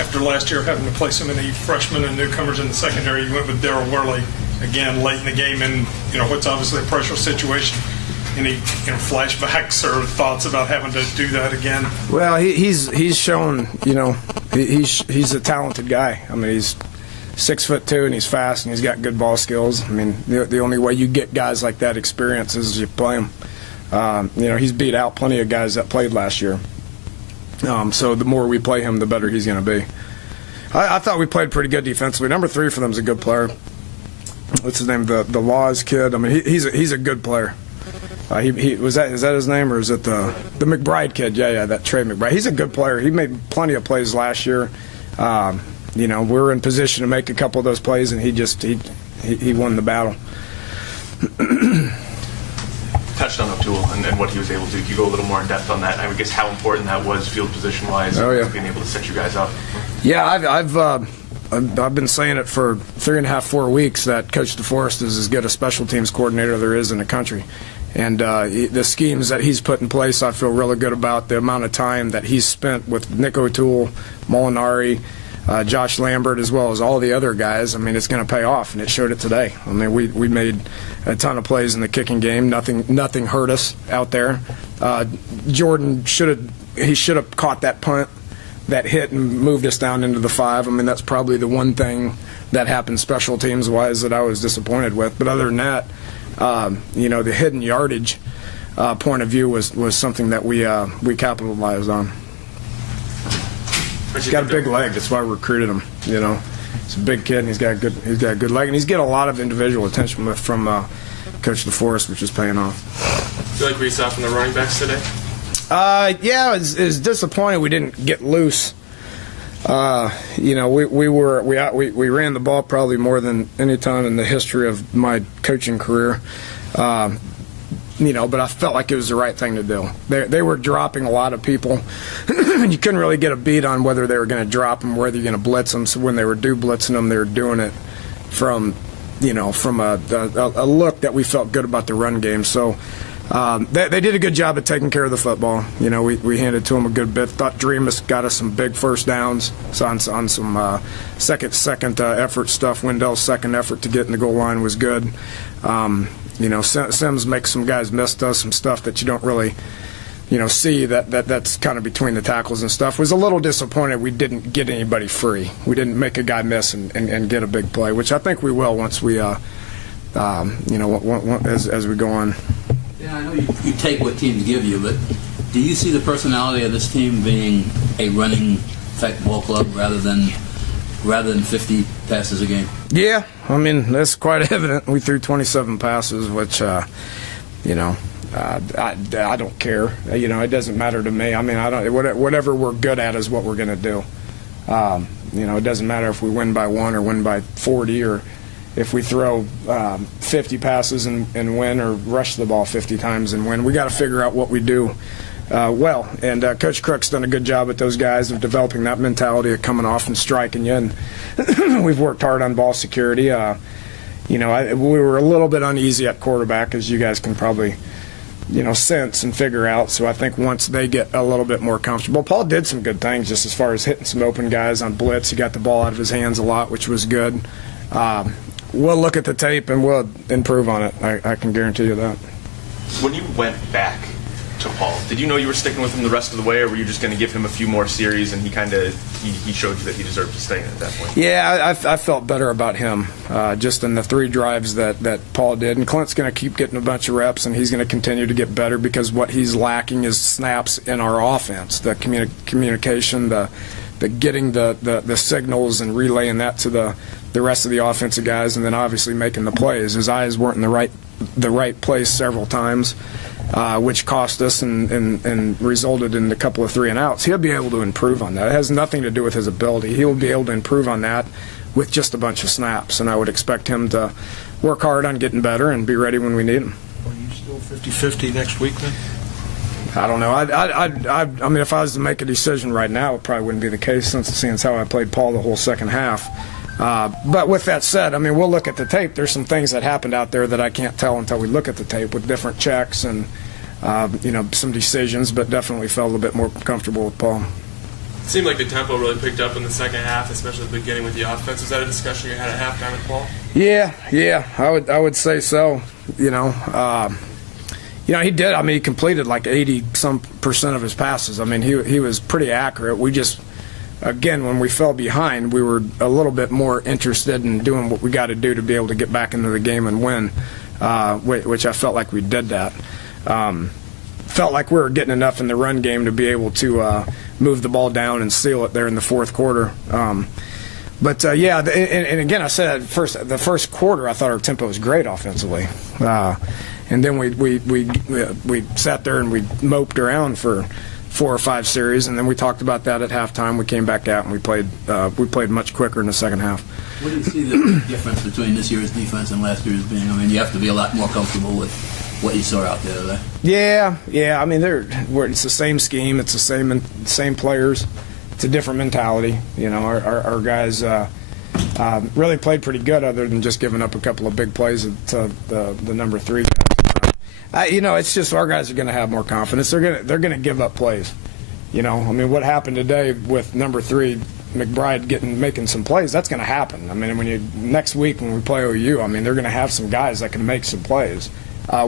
after last year having to play so many freshmen and newcomers in the secondary, you went with Daryl Worley again late in the game in what's obviously a pressure situation. Any flashbacks or thoughts about having to do that again? Well, he's shown he's a talented guy. I mean, he's 6'2" and he's fast and he's got good ball skills. I mean, the only way you get guys like that experience is you play them. He's beat out plenty of guys that played last year. So the more we play him, the better he's going to be. I thought we played pretty good defensively. Number 3 for them is a good player. What's his name? The Laws kid. I mean, he's a good player. Is that his name, or is it the McBride kid? Yeah, that Trey McBride. He's a good player. He made plenty of plays last year. We were in position to make a couple of those plays, and he won the battle. Touched on O'Toole and what he was able to do. Can you go a little more in depth on that? I guess how important that was field position-wise, being able to set you guys up. Yeah, I've been saying it for 3.5, 4 weeks that Coach DeForest is as good a special teams coordinator there is in the country. And the schemes that he's put in place, I feel really good about the amount of time that he's spent with Nick O'Toole, Molinari, Josh Lambert, as well as all the other guys. I mean, it's going to pay off, and it showed it today. I mean, we made a ton of plays in the kicking game. Nothing hurt us out there. Jordan should have caught that punt that hit and moved us down into the 5. I mean, that's probably the one thing that happened special teams-wise that I was disappointed with. But other than that, the hidden yardage point of view was something that we capitalized on. He's got a big leg. That's why we recruited him. He's a big kid and he's got a good leg, and he's getting a lot of individual attention from Coach DeForest, which is paying off. Do you like what you saw from the running backs today? Yeah, it was disappointing we didn't get loose. We ran the ball probably more than any time in the history of my coaching career. But I felt like it was the right thing to do. They were dropping a lot of people. You couldn't really get a beat on whether they were going to drop them, whether you're going to blitz them. So when they were blitzing them, they were doing it from a look that we felt good about the run game. So they did a good job of taking care of the football. We handed to them a good bit. Thought Dreamus got us some big first downs on some second effort stuff. Wendell's second effort to get in the goal line was good. Sims makes some guys missed us, some stuff that you don't really, see that's kind of between the tackles and stuff. Was a little disappointed we didn't get anybody free. We didn't make a guy miss and get a big play, which I think we will once we, as we go on. Yeah, I know you take what teams give you, but do you see the personality of this team being a running type ball club rather than 50 passes a game? Yeah, I mean, that's quite evident. We threw 27 passes, which, I don't care. It doesn't matter to me. I mean, whatever we're good at is what we're going to do. It doesn't matter if we win by 1 or win by 40 or if we throw 50 passes and win or rush the ball 50 times and win. We got to figure out what we do well. And Coach Crook's done a good job with those guys of developing that mentality of coming off and striking you. And we've worked hard on ball security. We were a little bit uneasy at quarterback, as you guys can probably sense and figure out. So I think once they get a little bit more comfortable, Paul did some good things just as far as hitting some open guys on blitz. He got the ball out of his hands a lot, which was good. We'll look at the tape and we'll improve on it. I can guarantee you that. When you went back to Paul, did you know you were sticking with him the rest of the way, or were you just going to give him a few more series and he showed you that he deserved to stay in at that point? Yeah, I felt better about him just in the 3 drives that Paul did. And Clint's going to keep getting a bunch of reps, and he's going to continue to get better because what he's lacking is snaps in our offense, the communication, the getting the signals and relaying that to the rest of the offensive guys, and then obviously making the plays. His eyes weren't in the right place several times, which cost us and resulted in a couple of 3-and-outs. He'll be able to improve on that. It has nothing to do with his ability. He'll be able to improve on that with just a bunch of snaps, and I would expect him to work hard on getting better and be ready when we need him. Are you still 50-50 next week then? I don't know. I mean, if I was to make a decision right now, it probably wouldn't be the case since how I played Paul the whole second half. But with that said, I mean, we'll look at the tape. There's some things that happened out there that I can't tell until we look at the tape with different checks and, some decisions, but definitely felt a bit more comfortable with Paul. It seemed like the tempo really picked up in the second half, especially at the beginning with the offense. Was that a discussion you had at halftime with Paul? Yeah, I would say so. He did. I mean, he completed like 80% of his passes. I mean, he was pretty accurate. We just, again, when we fell behind, we were a little bit more interested in doing what we got to do to be able to get back into the game and win, which I felt like we did that. Felt like we were getting enough in the run game to be able to move the ball down and seal it there in the fourth quarter. And again, I said the first quarter, I thought our tempo was great offensively. And then we sat there and we moped around for 4 or 5 series, and then we talked about that at halftime. We came back out and we played much quicker in the second half. What do you see the difference between this year's defense and last year's being? I mean, you have to be a lot more comfortable with what you saw out there today. Yeah. I mean, it's the same scheme. It's the same players. It's a different mentality. Our guys really played pretty good, other than just giving up a couple of big plays to the number 3 guys. It's just our guys are going to have more confidence. They're going to give up plays. I mean, what happened today with number 3 McBride making some plays, that's going to happen. I mean, next week when we play OU, I mean, they're going to have some guys that can make some plays.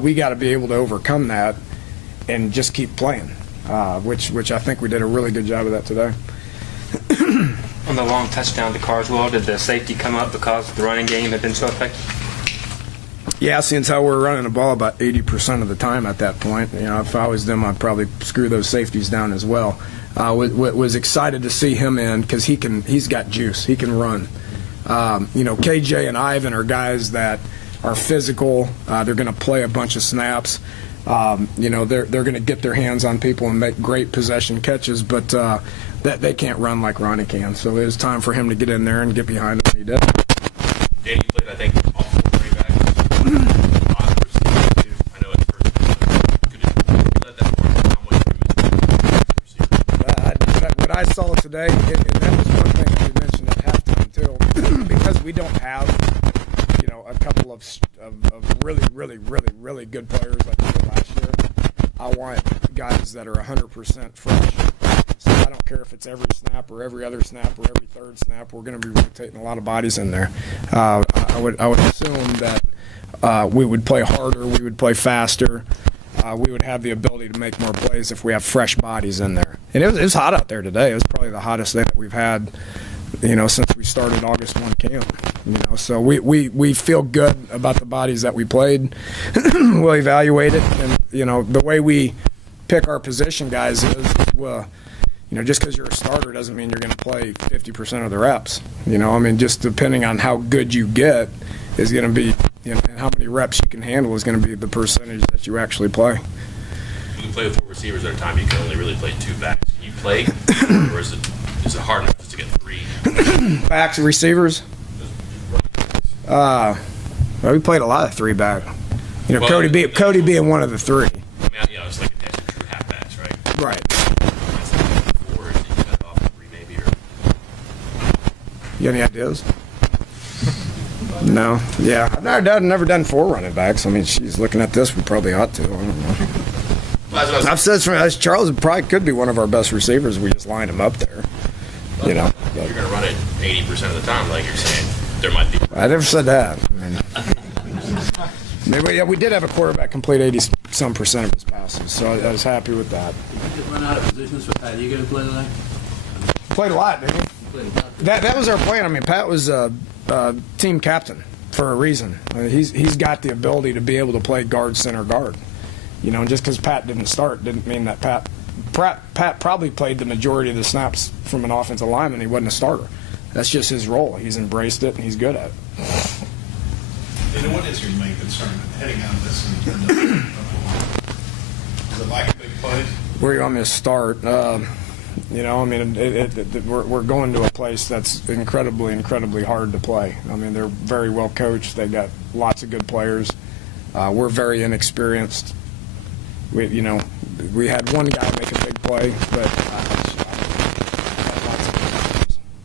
We got to be able to overcome that and just keep playing, which I think we did a really good job of that today. On the long touchdown to Carswell, did the safety come up because the running game had been so effective? Yeah, since how we're running the ball about 80% of the time at that point. If I was them, I'd probably screw those safeties down as well. Was excited to see him in because he's got juice. He can run. KJ and Ivan are guys that are physical. They're going to play a bunch of snaps. They're going to get their hands on people and make great possession catches, but that they can't run like Ronnie can. So it was time for him to get in there and get behind him. He did. Danny, you played, I think, all 4 running backs. I know it's first. Could you let that work? How much you missed? What I saw today, and that was one thing that we mentioned at halftime too, because we don't have a couple of really good players like we did last year. I want guys that are 100% fresh. So I don't care if it's every snap or every other snap or every third snap. We're going to be rotating a lot of bodies in there. I would assume that we would play harder, we would play faster. We would have the ability to make more plays if we have fresh bodies in there. And it was hot out there today. It was probably the hottest day that we've had since we started August 1 camp. So we feel good about the bodies that we played. We'll evaluate it, and the way we pick our position guys is just because you're a starter doesn't mean you're going to play 50% of the reps. Just depending on how good you get is going to be, and how many reps you can handle is going to be the percentage that you actually play. You can play with 4 receivers at a time. You can only really play 2 backs. Can you play, or is it hard enough just to get 3 backs and receivers? We played a lot of 3 back. Cody being one of the 3. I mean, it's like a 2 halfbacks, right? Right. That's like 4, and you cut off 3 maybe, or You got any ideas? No. Yeah. I've never done 4 running backs. I mean, she's looking at this. We probably ought to. I don't know. I've said Charles probably could be one of our best receivers. We just lined him up there. You're going to run it 80% of the time, like you're saying. There might be. I never said that. We did have a quarterback complete 80-some% of his passes, so I was happy with that. Did you run out of positions for Pat Eager to play today? Played a lot, didn't he? That was our plan. I mean, Pat was team captain for a reason. He's got the ability to be able to play guard, center, guard. And just because Pat didn't start didn't mean that Pat probably played the majority of the snaps from an offensive lineman. He wasn't a starter. That's just his role. He's embraced it, and he's good at it. And what is your main concern heading out of this? Is it lack of big plays? Where you want me to start? We're going to a place that's incredibly hard to play. I mean, they're very well coached. They got lots of good players. We're very inexperienced. We had one guy make a big play, but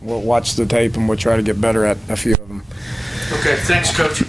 we'll watch the tape and we'll try to get better at a few of them. Okay, thanks, Coach.